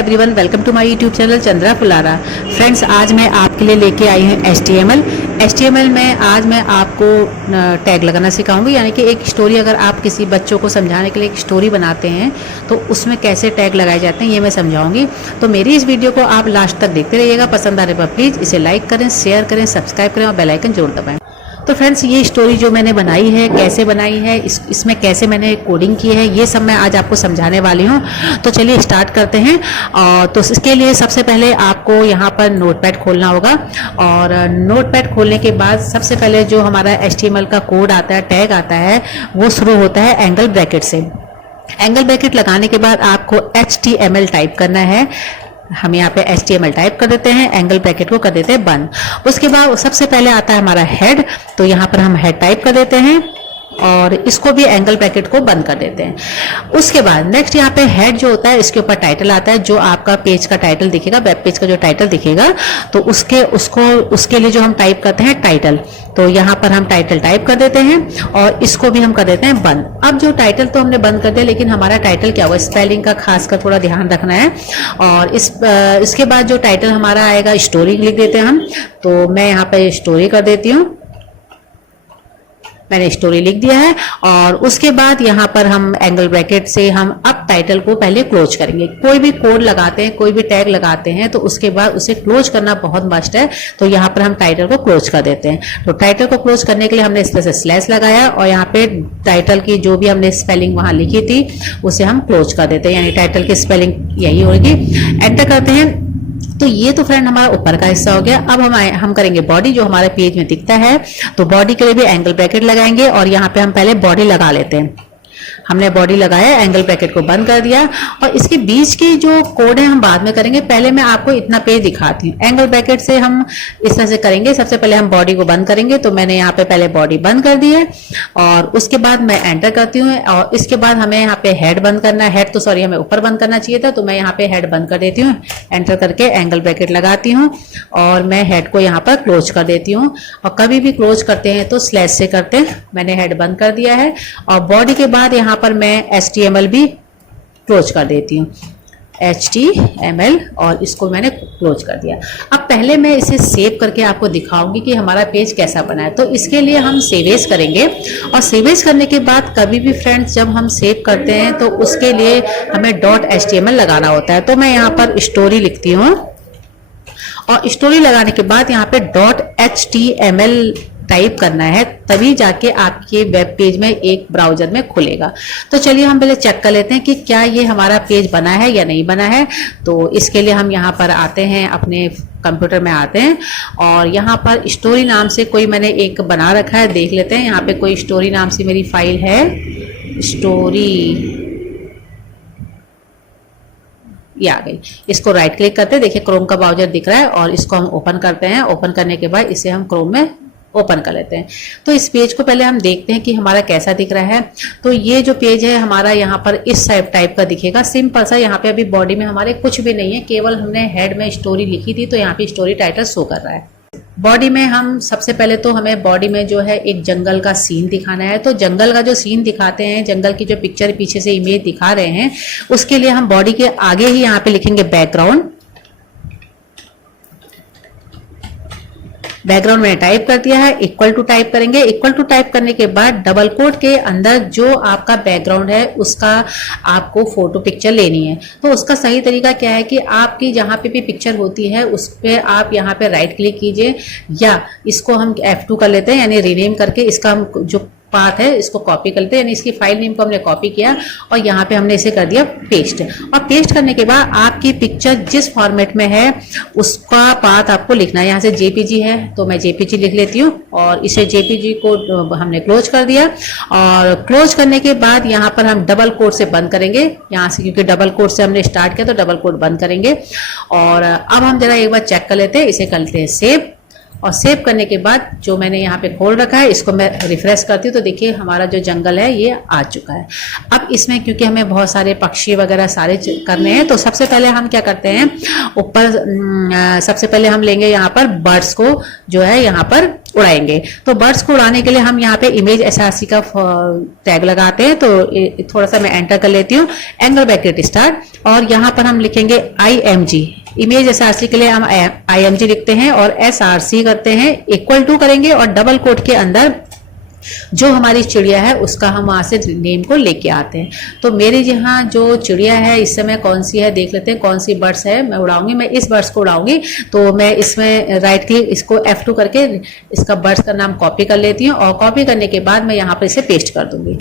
Everyone, welcome to my YouTube channel Chandra Phulara. Friends, आज मैं आपके लिए लेके आई हूँ HTML में आज मैं आपको टैग लगाना सिखाऊंगी। यानी कि एक स्टोरी, अगर आप किसी बच्चों को समझाने के लिए एक स्टोरी बनाते हैं तो उसमें कैसे टैग लगाए जाते हैं ये मैं समझाऊंगी। तो मेरी इस वीडियो को आप लास्ट तक देखते रहिएगा। पसंद आने पर प्लीज़ इसे लाइक करें, शेयर करें, सब्सक्राइब करें और बेल आइकन जरूर दबाएं। तो फ्रेंड्स, ये स्टोरी जो मैंने बनाई है, कैसे बनाई है, इसमें कैसे मैंने कोडिंग की है, ये सब मैं आज आपको समझाने वाली हूँ। तो चलिए स्टार्ट करते हैं। तो इसके लिए सबसे पहले आपको यहाँ पर नोटपैड खोलना होगा और नोटपैड खोलने के बाद सबसे पहले जो हमारा HTML का कोड आता है, टैग आता है, वो शुरू होता है एंगल ब्रैकेट से। एंगल ब्रैकेट लगाने के बाद आपको HTML टाइप करना है। हम यहाँ पे HTML टाइप कर देते हैं, एंगल ब्रैकेट को कर देते हैं बंद। उसके बाद सबसे पहले आता है हमारा हेड, तो यहाँ पर हम हेड टाइप कर देते हैं और इसको भी एंगल ब्रैकेट को बंद कर देते हैं। उसके बाद नेक्स्ट यहाँ पे हेड जो होता है, इसके ऊपर टाइटल आता है। जो आपका पेज का टाइटल दिखेगा, वेब पेज का जो टाइटल दिखेगा, तो उसके लिए जो हम टाइप करते हैं टाइटल, तो यहाँ पर हम टाइटल टाइप कर देते हैं और इसको भी हम कर देते हैं बंद। अब जो टाइटल तो हमने बंद कर दिया, लेकिन हमारा टाइटल क्या हुआ, स्पेलिंग का खासकर थोड़ा ध्यान रखना है। और इसके बाद जो टाइटल हमारा आएगा, स्टोरी लिख देते हैं हम। तो मैं यहाँ पे स्टोरी कर देती हूँ, मैंने स्टोरी लिख दिया है। और उसके बाद यहाँ पर हम एंगल ब्रैकेट से हम अब टाइटल को पहले क्लोज करेंगे। कोई भी कोड लगाते हैं, कोई भी टैग लगाते हैं, तो उसके बाद उसे क्लोज करना बहुत मस्ट है। तो यहाँ पर हम टाइटल को क्लोज कर देते हैं। तो टाइटल को क्लोज करने के लिए हमने इस तरह से स्लैश लगाया और यहाँ पे टाइटल की जो भी हमने स्पेलिंग वहां लिखी थी उसे हम क्लोज कर देते हैं। यानी टाइटल की स्पेलिंग यही होगी। एंटर करते हैं। तो ये तो फ्रेंड हमारा ऊपर का हिस्सा हो गया। अब हम करेंगे बॉडी, जो हमारे पेज में दिखता है। तो बॉडी के लिए भी एंगल ब्रैकेट लगाएंगे और यहाँ पे हम पहले बॉडी लगा लेते हैं। हमने बॉडी लगाया, एंगल ब्रैकेट को बंद कर दिया और इसके बीच की जो कोड है हम बाद में करेंगे। पहले मैं आपको इतना पेज दिखाती हूँ। एंगल ब्रैकेट से हम इस तरह से करेंगे। सबसे पहले हम बॉडी को बंद करेंगे, तो मैंने यहाँ पे पहले बॉडी बंद कर दी है और उसके बाद मैं एंटर करती हूँ। और इसके बाद हमें यहाँ पे हेड बंद करना है। हेड तो सॉरी, हमें ऊपर बंद करना चाहिए था, तो मैं यहाँ पे हेड बंद कर देती हूँ। एंटर करके एंगल ब्रैकेट लगाती हूँ और मैं हेड को यहाँ पर क्लोज कर देती हूँ। और कभी भी क्लोज करते हैं तो स्लैश से करते हैं। मैंने हेड बंद कर दिया है और बॉडी के बाद यहाँ पर मैं HTML भी क्लोज कर देती हूँ, HTML, और इसको मैंने क्लोज कर दिया। अब पहले मैं इसे सेव करके आपको दिखाऊंगी कि हमारा पेज कैसा बना है। तो इसके लिए हम सेव एज करेंगे और सेव एज करने के बाद कभी भी फ्रेंड्स जब हम सेव करते हैं तो उसके लिए हमें .html लगाना होता है। तो मैं यहाँ पर स्टोरी लिखती हूँ और स्टोरी लगाने के बाद यहाँ पे .html टाइप करना है, तभी जाके आपके वेब पेज में एक ब्राउजर में खुलेगा। तो चलिए हम पहले चेक कर लेते हैं कि क्या ये हमारा पेज बना है या नहीं बना है। तो इसके लिए हम यहाँ पर आते हैं, अपने कंप्यूटर में आते हैं और यहाँ पर स्टोरी नाम से कोई मैंने एक बना रखा है, देख लेते हैं। यहाँ पे कोई स्टोरी नाम से मेरी फाइल है, स्टोरी, ये आ गई। इसको राइट क्लिक करते हैं, देखिए क्रोम का ब्राउजर दिख रहा है और इसको हम ओपन करते हैं। ओपन करने के बाद इसे हम क्रोम में ओपन कर लेते हैं। तो इस पेज को पहले हम देखते हैं कि हमारा कैसा दिख रहा है। तो ये जो पेज है हमारा, यहाँ पर इस टाइप का दिखेगा, सिंपल सा। यहाँ पे अभी बॉडी में हमारे कुछ भी नहीं है, केवल हमने हेड में स्टोरी लिखी थी, तो यहाँ पे स्टोरी टाइटल शो कर रहा है। बॉडी में हम सबसे पहले तो हमें बॉडी में जो है एक जंगल का सीन दिखाना है। तो जंगल का जो सीन दिखाते हैं, जंगल की जो पिक्चर पीछे से इमेज दिखा रहे हैं, उसके लिए हम बॉडी के आगे ही यहाँ पे लिखेंगे बैकग्राउंड। बैकग्राउंड मैंने टाइप कर दिया है, इक्वल टू टाइप करेंगे। इक्वल टू टाइप करने के बाद डबल कोट के अंदर जो आपका बैकग्राउंड है उसका आपको फोटो पिक्चर लेनी है। तो उसका सही तरीका क्या है कि आपकी जहां पे भी पिक्चर होती है उस पे आप यहाँ पे राइट क्लिक कीजिए, या इसको हम F2 कर लेते हैं, यानी रीनेम करके इसका हम जो पार्ट है इसको कॉपी करते हैं। यानी इसकी फाइल नेम को हमने कॉपी किया और यहाँ पे हमने इसे कर दिया पेस्ट। और पेस्ट करने के बाद आपकी पिक्चर जिस फॉर्मेट में है उसका पार्ट आपको लिखना है। यहाँ से JPG है तो मैं JPG लिख लेती हूँ और इसे JPG को हमने क्लोज कर दिया। और क्लोज करने के बाद यहाँ पर हम डबल कोट से बंद करेंगे, यहाँ से, क्योंकि डबल कोट से हमने स्टार्ट किया तो डबल कोट बंद करेंगे। और अब हम जरा एक बार चेक कर लेते हैं, इसे करते हैं सेव और सेव करने के बाद जो मैंने यहाँ पे खोल रखा है इसको मैं रिफ्रेश करती हूँ तो देखिए हमारा जो जंगल है ये आ चुका है। अब इसमें क्योंकि हमें बहुत सारे पक्षी वगैरह सारे करने हैं तो सबसे पहले हम क्या करते हैं, ऊपर सबसे पहले हम लेंगे यहाँ पर बर्ड्स को जो है यहाँ पर उड़ाएंगे। तो बर्ड्स को उड़ाने के लिए हम यहाँ पे इमेज एसआरसी का टैग लगाते हैं। तो थोड़ा सा मैं एंटर कर लेती हूँ, एंगल ब्रैकेट स्टार्ट, और यहाँ पर हम लिखेंगे IMG। इमेज एसआरसी के लिए हम IMG लिखते हैं और SRC करते हैं, इक्वल टू करेंगे और डबल कोट के अंदर जो हमारी चिड़िया है उसका हम वहां से नेम को लेके आते हैं। तो मेरे यहाँ जो चिड़िया है इस समय कौन सी है देख लेते हैं, कौन सी बर्ड्स है मैं उड़ाऊंगी। मैं इस बर्ड्स को उड़ाऊंगी तो मैं इसमें राइट क्लिक, इसको F2 करके इसका बर्ड्स का नाम कॉपी कर लेती हूँ और कॉपी करने के बाद मैं यहाँ पर इसे पेस्ट कर दूंगी।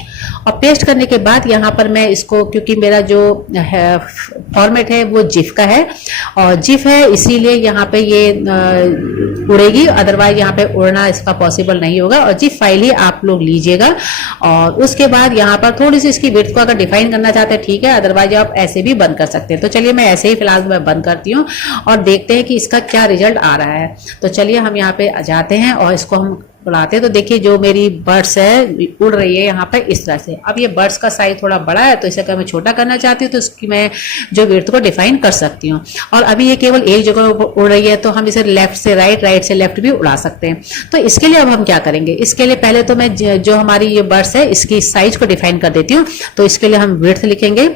और पेस्ट करने के बाद यहाँ पर मैं इसको, क्योंकि मेरा जो फॉर्मेट है वो जिफ का है और जिफ है इसीलिए यहाँ पे ये उड़ेगी, अदरवाइज यहाँ पे उड़ना इसका पॉसिबल नहीं होगा। और जिफ फाइल ही आप लोग लीजिएगा। और उसके बाद यहाँ पर थोड़ी सी इसकी विड्थ को अगर डिफाइन करना चाहते हैं ठीक है, अदरवाइज आप ऐसे भी बंद कर सकते हैं। तो चलिए मैं ऐसे ही फिलहाल मैं बंद करती हूँ और देखते हैं कि इसका क्या रिजल्ट आ रहा है। तो चलिए हम यहाँ पे जाते हैं और इसको हम उड़ाते हैं। तो देखिए जो मेरी बर्ड्स है उड़ रही है यहाँ पर इस तरह से। अब ये बर्ड्स का साइज थोड़ा बड़ा है तो इसे अगर मैं छोटा करना चाहती हूँ तो इसकी मैं जो विड्थ को डिफाइन कर सकती हूँ। और अभी ये केवल एक जगह उड़ रही है तो हम इसे लेफ्ट से राइट, राइट से लेफ्ट भी उड़ा सकते हैं। तो इसके लिए अब हम क्या करेंगे, इसके लिए पहले तो मैं जो हमारी ये बर्ड्स है इसकी साइज को डिफाइन कर देती हूँ। तो इसके लिए हम विड्थ लिखेंगे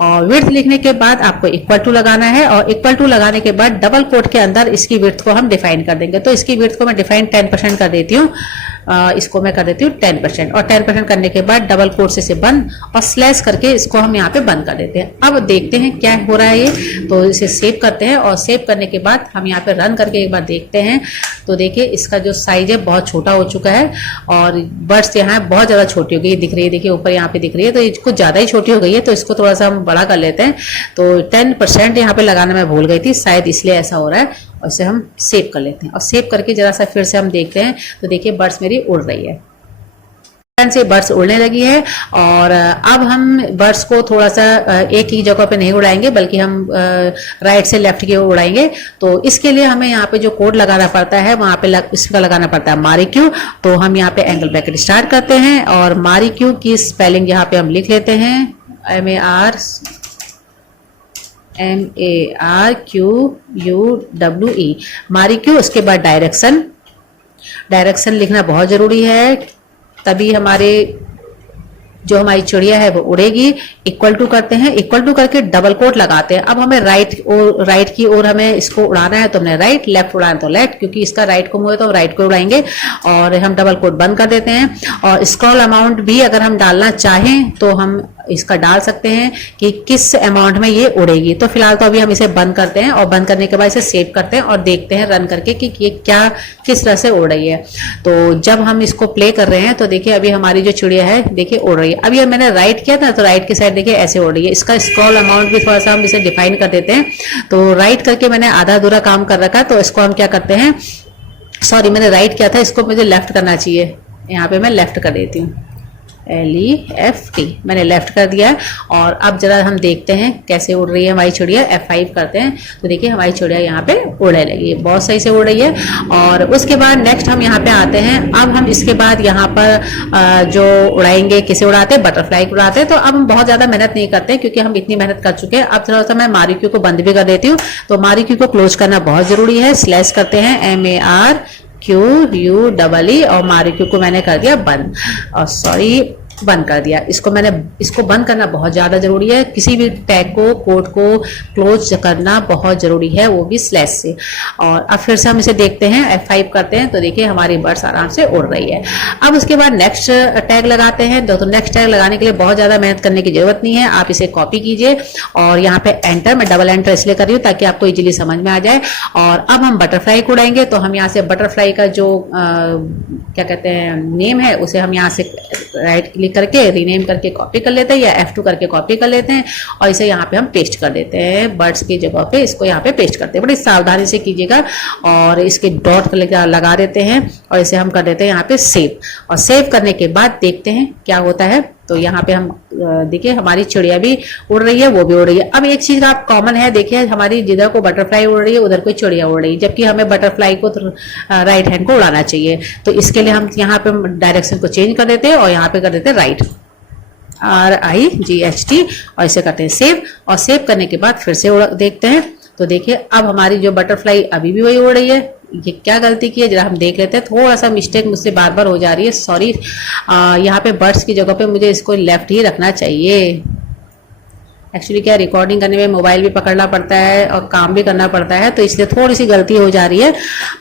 और विड्थ लिखने के बाद आपको इक्वल टू लगाना है और इक्वल टू लगाने के बाद डबल कोट के अंदर इसकी विड्थ को हम डिफाइन कर देंगे। तो इसकी विड्थ को मैं डिफाइन 10% कर देती हूँ, इसको मैं कर देती हूँ 10% और 10% करने के बाद डबल कोट से इसे बंद और स्लैश करके इसको हम यहाँ पे बंद कर देते हैं। अब देखते हैं क्या हो रहा है ये। तो इसे सेव करते हैं और सेव करने के बाद हम यहाँ पे रन करके एक बार देखते हैं। तो देखिए इसका जो साइज है बहुत छोटा हो चुका है और बर्ड्स यहाँ बहुत ज्यादा छोटी हो गई दिख रही है। देखिए ऊपर यहाँ पे दिख रही है तो ये कुछ ज्यादा ही छोटी हो गई है। तो इसको थोड़ा सा हम बड़ा कर लेते हैं। तो 10% यहाँ पे लगाना मैं भूल गई थी, शायद इसलिए ऐसा हो रहा है। और इसे हम सेव कर लेते हैं और सेव करके जरा सा फिर से हम देखते हैं। तो देखिए बर्ड्स मेरी उड़ रही है, से बर्ड्स उड़ने लगी है। और अब हम बर्ड्स को थोड़ा सा एक ही जगह पे नहीं उड़ाएंगे बल्कि हम राइट से लेफ्ट की ओर उड़ाएंगे। तो इसके लिए हमें यहाँ पे जो कोड लगाना पड़ता है वहां पे इसका लगाना पड़ता है मारिक्यू। तो हम यहाँ पे एंगल ब्रैकेट स्टार्ट करते हैं और मारिक्यू की स्पेलिंग यहाँ पे हम लिख लेते हैं MARQUE मारिक्यू। उसके बाद डायरेक्शन लिखना बहुत जरूरी है, तभी हमारे जो हमारी चिड़िया है वो उड़ेगी। इक्वल टू करते हैं, इक्वल टू करके डबल कोट लगाते हैं। अब हमें राइट की ओर हमें इसको उड़ाना है तो हमने राइट, लेफ्ट उड़ाना तो लेफ्ट, क्योंकि इसका राइट को मुंह है तो हम राइट को उड़ाएंगे। और हम डबल कोट बंद कर देते हैं। और स्क्रॉल अमाउंट भी अगर हम डालना चाहें तो हम इसका डाल सकते हैं कि किस अमाउंट में ये उड़ेगी। तो फिलहाल तो अभी हम इसे बंद करते हैं और बंद करने के बाद इसे सेव करते हैं और देखते हैं रन करके कि ये क्या किस तरह से उड़ रही है। तो जब हम इसको प्ले कर रहे हैं तो देखिए अभी हमारी जो चिड़िया है देखिए उड़ रही है। अभी मैंने राइट किया था तो राइट की साइड देखिए ऐसे उड़ रही है। इसका स्क्रॉल अमाउंट भी थोड़ा सा हम इसे डिफाइन कर देते हैं। तो राइट करके मैंने आधा अधूरा काम कर रखा, तो इसको हम क्या करते हैं, सॉरी मैंने राइट किया था, इसको मुझे लेफ्ट करना चाहिए। यहाँ पे मैं लेफ्ट कर देती हूँ, LEFT मैंने लेफ्ट कर दिया है। और अब जरा हम देखते हैं कैसे उड़ रही है हमारी चिड़िया। F5 करते हैं तो देखिए हमारी चिड़िया यहाँ पे उड़ने लगी है, बहुत सही से उड़ रही है। और उसके बाद नेक्स्ट हम यहाँ पे आते हैं। अब हम इसके बाद यहाँ पर जो उड़ाएंगे, किसे उड़ाते हैं, बटरफ्लाई उड़ाते हैं। तो अब हम बहुत ज्यादा मेहनत नहीं करते क्योंकि हम इतनी मेहनत कर चुके हैं। अब थोड़ा सा मैं मारिक्यू को बंद भी कर देती हूँ। तो मारिक्यू को क्लोज करना बहुत जरूरी है। स्लैश करते हैं MARQUE और मारिक्यू को मैंने कर दिया बंद, और सॉरी बंद कर दिया। इसको बंद करना बहुत ज्यादा जरूरी है। किसी भी टैग को, कोड को क्लोज करना बहुत जरूरी है, वो भी स्लैश से। और अब फिर से हम इसे देखते हैं, F5 करते हैं तो देखिए हमारी बर्ड्स आराम से उड़ रही है। अब उसके बाद नेक्स्ट टैग लगाते हैं। तो नेक्स्ट टैग लगाने के लिए बहुत ज्यादा मेहनत करने की जरूरत नहीं है। आप इसे कॉपी कीजिए और यहाँ पे एंटर, मैं डबल एंटर इसलिए कर रही हूँ ताकि आपको इजीली समझ में आ जाए। और अब हम बटरफ्लाई को उड़ाएंगे। तो हम यहाँ से बटरफ्लाई का जो क्या कहते हैं नेम है उसे हम यहाँ से राइट क्लिक करके रीनेम करके कॉपी कर लेते हैं या F2 करके कॉपी कर लेते हैं और इसे यहाँ पे हम पेस्ट कर देते हैं। बर्ड्स की जगह पे इसको यहाँ पे पेस्ट करते हैं, बड़ी सावधानी से कीजिएगा। और इसके डॉट लगा देते हैं और इसे हम कर देते हैं यहाँ पे सेव। और सेव करने के बाद देखते हैं क्या होता है। तो यहाँ पे हम देखिए हमारी चिड़िया भी उड़ रही है, वो भी उड़ रही है। अब एक चीज आप कॉमन है, देखिए हमारी जिधर को बटरफ्लाई उड़ रही है उधर कोई चिड़िया उड़ रही है, जबकि हमें बटरफ्लाई को राइट हैंड को उड़ाना चाहिए। तो इसके लिए हम यहाँ पे डायरेक्शन को चेंज कर देते हैं और यहाँ पे कर देते हैं राइट, RIGHT, और इसे करते हैं सेव। और सेव करने के बाद फिर से देखते हैं। तो देखिए अब हमारी जो बटरफ्लाई अभी भी वही उड़ रही है। ये क्या गलती की है जरा हम देख लेते हैं। थोड़ा सा मिस्टेक मुझसे बार बार हो जा रही है, सॉरी। यहाँ पे बर्ड्स की जगह पे मुझे इसको लेफ्ट ही रखना चाहिए। एक्चुअली क्या, रिकॉर्डिंग करने में मोबाइल भी पकड़ना पड़ता है और काम भी करना पड़ता है, तो इसलिए थोड़ी सी गलती हो जा रही है,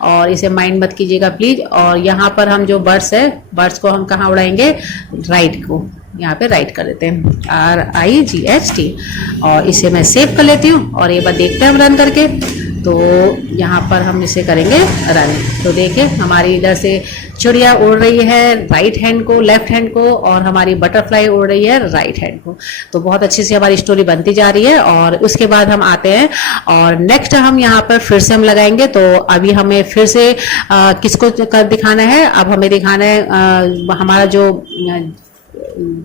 और इसे माइंड मत कीजिएगा प्लीज। और यहाँ पर हम जो बर्ड्स है, बर्ड्स को हम कहाँ उड़ाएंगे, राइट को, यहाँ पे राइट कर देते हैं, RIGHT, और इसे मैं सेव कर लेती हूँ। और एक बार देखते हैं हम रन करके। तो यहाँ पर हम इसे करेंगे रन। तो देखिए हमारी इधर से चिड़िया उड़ रही है राइट हैंड को, लेफ्ट हैंड को, और हमारी बटरफ्लाई उड़ रही है राइट हैंड को। तो बहुत अच्छी से हमारी स्टोरी बनती जा रही है। और उसके बाद हम आते हैं और नेक्स्ट हम यहाँ पर फिर से हम लगाएंगे। तो अभी हमें फिर से किसको कर दिखाना है, अब हमें दिखाना है हमारा जो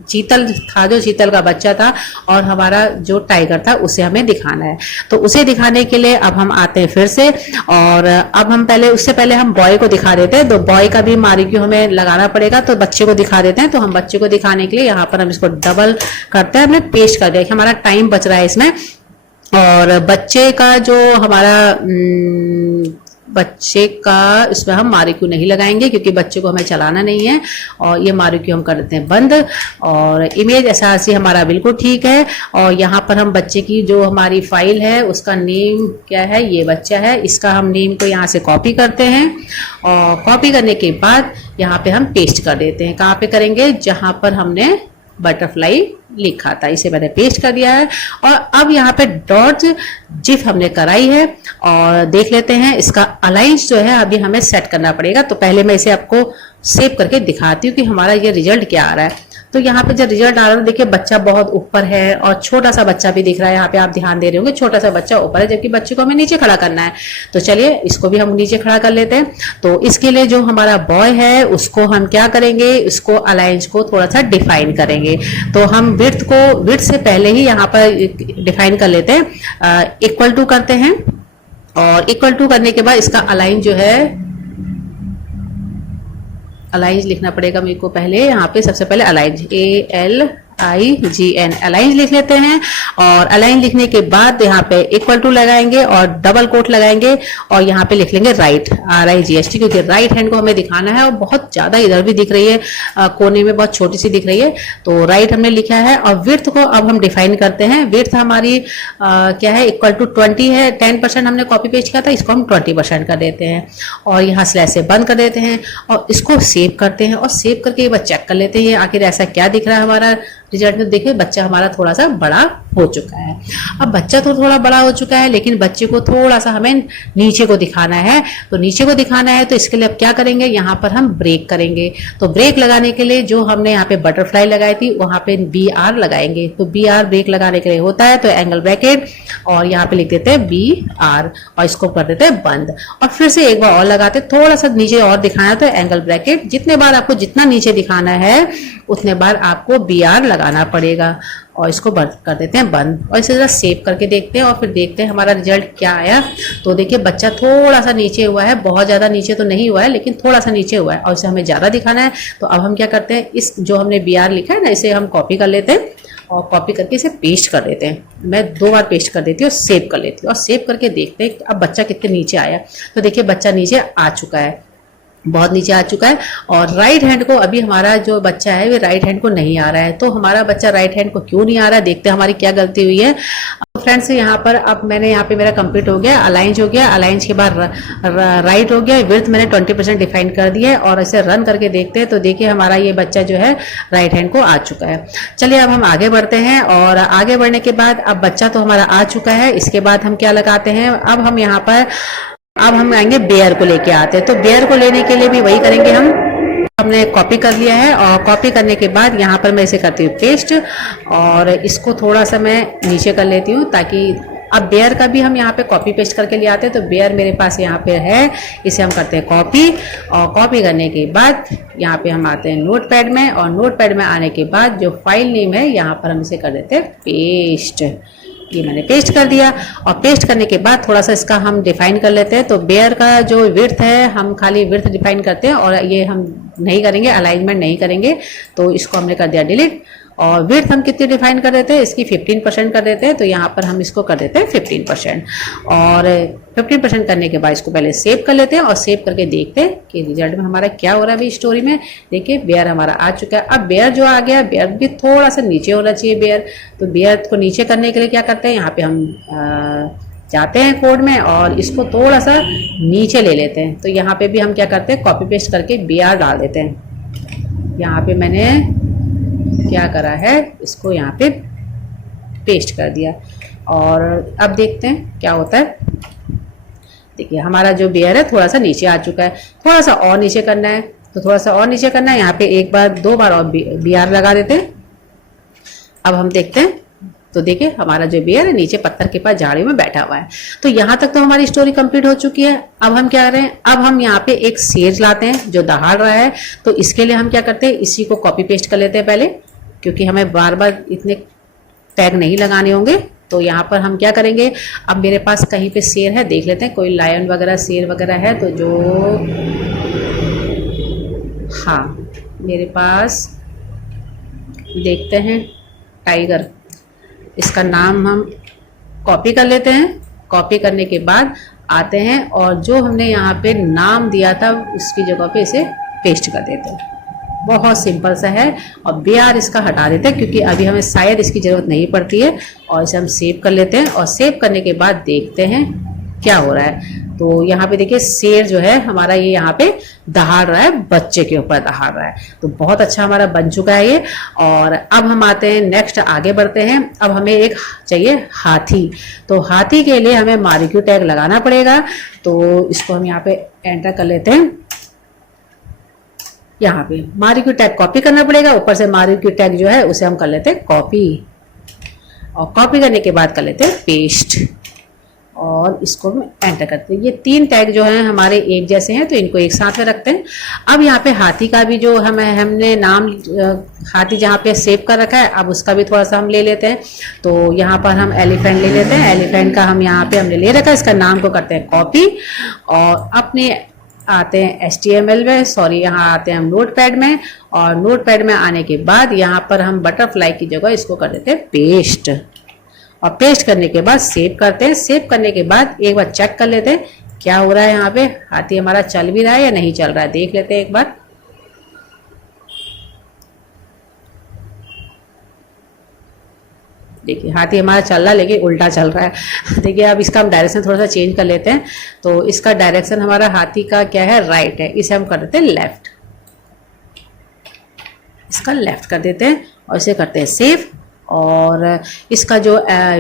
चीतल था, जो चीतल का बच्चा था, और हमारा जो टाइगर था, उसे हमें दिखाना है। तो उसे दिखाने के लिए अब हम आते हैं फिर से, और अब हम पहले, उससे पहले हम बॉय को दिखा देते हैं। तो बॉय का भी मारिक्यू हमें लगाना पड़ेगा, तो बच्चे को दिखा देते हैं। तो हम बच्चे को दिखाने के लिए यहाँ पर हम इसको डबल करते हैं, हमने पेस्ट कर दिया, हमारा टाइम बच रहा है इसमें। और बच्चे का जो हमारा बच्चे का इसमें हम मारिक्यू नहीं लगाएंगे, क्योंकि बच्चे को हमें चलाना नहीं है। और ये मारिक्यू हम कर देते हैं बंद। और इमेज एसआरसी हमारा बिल्कुल ठीक है। और यहाँ पर हम बच्चे की जो हमारी फाइल है उसका नेम क्या है, ये बच्चा है, इसका हम नेम को यहाँ से कॉपी करते हैं। और कॉपी करने के बाद यहाँ पे हम पेस्ट कर देते हैं। कहाँ पे करेंगे, जहाँ पर हमने बटरफ्लाई लिखा था, इसे मैंने पेस्ट कर दिया है। और अब यहाँ पे डॉट जिफ हमने कराई है, और देख लेते हैं इसका अलाइंस जो है अभी हमें सेट करना पड़ेगा। तो पहले मैं इसे आपको सेव करके दिखाती हूँ कि हमारा ये रिजल्ट क्या आ रहा है। तो यहाँ पे जो रिजल्ट आ रहा है, देखिए बच्चा बहुत ऊपर है और छोटा सा बच्चा भी दिख रहा है। यहाँ पे आप ध्यान दे रहे होंगे, छोटा सा बच्चा ऊपर है, जबकि बच्चे को हमें नीचे खड़ा करना है। तो चलिए इसको भी हम नीचे खड़ा कर लेते हैं। तो इसके लिए जो हमारा बॉय है उसको हम क्या करेंगे, इसको अलाइंस को थोड़ा सा डिफाइन करेंगे। तो हम विड्थ को, विड्थ से पहले ही यहाँ पर डिफाइन कर लेते हैं, इक्वल टू करते हैं। और इक्वल टू करने के बाद इसका अलाइन जो है, अलाइंस लिखना पड़ेगा मेरे को पहले। यहाँ पे सबसे पहले अलाइंस, ALIGN, अलाइंस लिख लेते हैं। और अलाइन लिखने के बाद यहाँ पे इक्वल टू लगाएंगे और डबल कोट लगाएंगे, और यहाँ पे लिख लेंगे राइट, RIGHT, क्योंकि राइट हैंड को हमें दिखाना है। और बहुत ज्यादा इधर भी दिख रही है, कोने में बहुत छोटी सी दिख रही है। तो राइट हमने लिखा है। और विड्थ को अब हम डिफाइन करते हैं। विड्थ हमारी क्या है, इक्वल टू 20 है। 10% हमने कॉपी पेस्ट किया था, इसको हम 20% कर देते हैं। और यहाँ स्लैश से बंद कर देते हैं और इसको सेव करते हैं। और सेव करके एक बार चेक कर लेते हैं आखिर ऐसा क्या दिख रहा है हमारा रिजल्ट में। देखिए बच्चा हमारा थोड़ा सा बड़ा हो चुका है। अब बच्चा तो थोड़ा बड़ा हो चुका है, लेकिन बच्चे को थोड़ा सा हमें नीचे को दिखाना है। तो नीचे को दिखाना है, तो इसके लिए अब क्या करेंगे, यहाँ पर हम ब्रेक करेंगे। तो ब्रेक लगाने के लिए जो हमने यहाँ पे बटरफ्लाई लगाई थी, वहां पे BR लगाएंगे। तो BR ब्रेक लगाने के लिए होता है, तो एंगल ब्रैकेट, और यहाँ पे लिख देते हैं BR, और इसको कर देते हैं बंद। और फिर से एक बार और लगाते, थोड़ा सा नीचे और दिखाना है, तो एंगल ब्रैकेट, जितने बार आपको जितना नीचे दिखाना है उतने बार आपको BR लगाना पड़ेगा। और इसको बंद कर देते हैं बंद। और इसे जरा सेव करके देखते हैं और फिर देखते हैं हमारा रिजल्ट क्या आया। तो देखिए बच्चा थोड़ा सा नीचे हुआ है, बहुत ज्यादा नीचे तो नहीं हुआ है, लेकिन थोड़ा सा नीचे हुआ है, और इसे हमें ज्यादा दिखाना है। तो अब हम क्या करते हैं, इस जो हमने BR लिखा है ना, इसे हम कॉपी कर लेते हैं और कॉपी करके इसे पेस्ट कर देते हैं। मैं 2 बार पेस्ट कर देती हूँ, सेव कर लेती हूँ, और सेव करके देखते हैं अब बच्चा कितने नीचे आया। तो देखिए बच्चा नीचे आ चुका है, बहुत नीचे आ चुका है। और राइट हैंड को, अभी हमारा जो बच्चा है वो राइट हैंड को नहीं आ रहा है। तो हमारा बच्चा राइट हैंड को क्यों नहीं आ रहा है, देखते हैं हमारी क्या गलती हुई है। फ्रेंड्स यहाँ पर अब मैंने यहाँ पे मेरा कंप्लीट हो गया, अलाइंस हो गया, अलाइंस के बाद राइट हो गया, विड्थ मैंने 20% डिफाइन कर दिया है। और इसे रन करके देखते हैं, तो देखिए हमारा ये बच्चा जो है राइट हैंड को आ चुका है। चलिए अब हम आगे बढ़ते हैं। और आगे बढ़ने के बाद अब बच्चा तो हमारा आ चुका है, इसके बाद हम क्या लगाते हैं, अब हम यहाँ पर अब हम आएंगे बेयर को लेके आते हैं। तो बेयर को लेने के लिए भी वही करेंगे, हमने कॉपी कर लिया है। और कॉपी करने के बाद यहाँ पर मैं इसे करती हूँ पेस्ट, और इसको थोड़ा सा मैं नीचे कर लेती हूँ ताकि अब बेयर का भी हम यहाँ पे कॉपी पेस्ट करके ले आते हैं। तो बेयर मेरे पास यहाँ पे है, इसे हम करते हैं कॉपी, और कॉपी करने के बाद यहाँ पे हम आते हैं नोटपैड में, और नोटपैड में आने के बाद जो फाइल नेम है यहाँ पर हम इसे कर देते हैं पेस्ट। ये मैंने पेस्ट कर दिया, और पेस्ट करने के बाद थोड़ा सा इसका हम डिफाइन कर लेते हैं। तो बेयर का जो विड्थ है हम खाली विड्थ डिफाइन करते हैं, और ये हम नहीं करेंगे, अलाइनमेंट नहीं करेंगे। तो इसको हमने कर दिया डिलीट। और विड्थ हम कितनी डिफाइन कर देते हैं, इसकी 15% कर देते हैं। तो यहाँ पर हम इसको कर देते हैं 15%, और 15% करने के बाद इसको पहले सेव कर लेते हैं, और सेव करके देखते हैं कि रिजल्ट में हमारा क्या हो रहा है अभी स्टोरी में। देखिए बेयर हमारा आ चुका है। अब बेयर जो आ गया, बेयर भी थोड़ा सा नीचे होना चाहिए बेयर। तो बेयर को नीचे करने के लिए क्या करते हैं, यहाँ पे हम जाते हैं कोड में, और इसको थोड़ा सा नीचे ले लेते हैं। तो यहाँ पे भी हम क्या करते हैं, कॉपी पेस्ट करके बेयर डाल देते हैं। यहाँ पे मैंने क्या करा है, इसको यहाँ पे पेस्ट कर दिया, और अब देखते हैं क्या होता है। देखिए हमारा जो बेयर है थोड़ा सा नीचे आ चुका है, थोड़ा सा और नीचे करना है। तो थोड़ा सा और नीचे करना है, यहाँ पे एक बार 2 बार और बेयर लगा देते हैं। अब हम देखते हैं, तो देखिए हमारा जो बेयर है नीचे पत्थर के पास झाड़ी में बैठा हुआ है। तो यहाँ तक तो हमारी स्टोरी कंप्लीट हो चुकी है। अब हम क्या कर रहे हैं, अब हम यहाँ पे एक शेर लाते हैं जो दहाड़ रहा है। तो इसके लिए हम क्या करते हैं, इसी को कॉपी पेस्ट कर लेते हैं पहले, क्योंकि हमें बार बार इतने टैग नहीं लगाने होंगे। तो यहाँ पर हम क्या करेंगे, अब मेरे पास कहीं पे शेर है, देख लेते हैं कोई लायन वगैरह शेर वगैरह है। तो जो, हाँ मेरे पास देखते हैं टाइगर, इसका नाम हम कॉपी कर लेते हैं। कॉपी करने के बाद आते हैं, और जो हमने यहाँ पे नाम दिया था उसकी जगह पे इसे पेस्ट कर देते हैं। बहुत सिंपल सा है। और बेयर इसका हटा देते हैं, क्योंकि अभी हमें शायद इसकी ज़रूरत नहीं पड़ती है। और इसे हम सेव कर लेते हैं, और सेव करने के बाद देखते हैं क्या हो रहा है। तो यहाँ पे देखिए शेर जो है हमारा ये यहाँ पे दहाड़ रहा है, बच्चे के ऊपर दहाड़ रहा है। तो बहुत अच्छा हमारा बन चुका है ये। और अब हम आते हैं नेक्स्ट, आगे बढ़ते हैं। अब हमें एक चाहिए हाथी। तो हाथी के लिए हमें मारिक्यू टैग लगाना पड़ेगा। तो इसको हम यहाँ पे एंटर कर लेते हैं। यहाँ पे मारिक्यू टैग कॉपी करना पड़ेगा, ऊपर से मारिक्यू टैग जो है उसे हम कर लेते हैं कॉपी, और कॉपी करने के बाद कर लेते हैं पेस्ट, और इसको हम एंटर करते हैं। ये 3 टैग जो हैं हमारे एक जैसे हैं, तो इनको एक साथ में रखते हैं। अब यहाँ पे हाथी का भी जो हमने नाम हाथी जहाँ पे सेव कर रखा है, अब उसका भी थोड़ा सा हम ले लेते हैं। तो यहाँ पर हम एलिफेंट ले लेते हैं। एलिफेंट का हम यहाँ पे हमने ले रखा है, इसका नाम को करते हैं कॉपी, और अपने आते हैं HTML में, सॉरी यहाँ आते हैं हम नोटपैड में, और नोटपैड में आने के बाद यहाँ पर हम बटरफ्लाई की जगह इसको कर देते हैं पेस्ट, और पेस्ट करने के बाद सेव करते हैं। सेव करने के बाद एक बार चेक कर लेते हैं क्या हो रहा है। यहाँ पे हाथी हमारा चल भी रहा है या नहीं चल रहा है, देख लेते हैं एक बार। देखिए हाथी हमारा चल रहा है, लेकिन उल्टा चल रहा है। देखिए अब इसका हम डायरेक्शन थोड़ा सा चेंज कर लेते हैं। तो इसका डायरेक्शन हमारा हाथी का क्या है, राइट है, इसे हम कर देते हैं लेफ्ट। इसका लेफ्ट कर देते हैं, और इसे करते हैं सेव। और इसका जो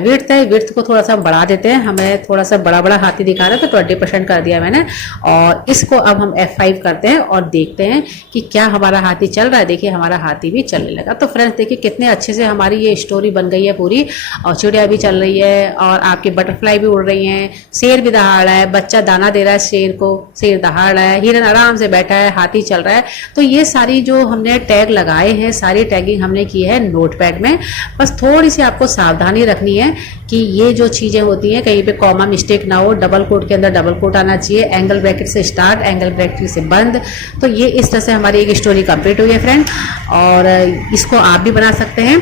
विड्थ है, विड्थ को थोड़ा सा बढ़ा देते हैं। हमें थोड़ा सा बड़ा बड़ा हाथी दिखा रहा है, तो 20% कर दिया मैंने। और इसको अब हम F5 करते हैं, और देखते हैं कि क्या हमारा हाथी चल रहा है। देखिए हमारा हाथी भी चलने लगा। तो फ्रेंड्स देखिए कितने अच्छे से हमारी ये स्टोरी बन गई है पूरी, और चिड़िया भी चल रही है, और आपकी बटरफ्लाई भी उड़ रही हैं, शेर भी दहाड़ रहा है, बच्चा दाना दे रहा है शेर को, शेर दहाड़ रहा है, हिरन आराम से बैठा है, हाथी चल रहा है। तो ये सारी जो हमने टैग लगाए हैं, सारी टैगिंग हमने की है नोटपैड में। बस थोड़ी सी आपको सावधानी रखनी है कि ये जो चीज़ें होती हैं कहीं पे कॉमा मिस्टेक ना हो, डबल कोट के अंदर डबल कोट आना चाहिए, एंगल ब्रैकेट से स्टार्ट, एंगल ब्रैकेट से बंद। तो ये इस तरह से हमारी एक स्टोरी कंप्लीट हुई है फ्रेंड, और इसको आप भी बना सकते हैं।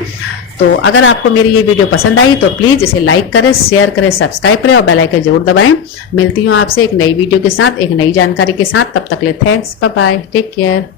तो अगर आपको मेरी ये वीडियो पसंद आई तो प्लीज़ इसे लाइक करें, शेयर करें, सब्सक्राइब करें, और बेल आइकन जरूर दबाएं। मिलती हूँ आपसे एक नई वीडियो के साथ, एक नई जानकारी के साथ। तब तक ले thanks, bye bye, take care.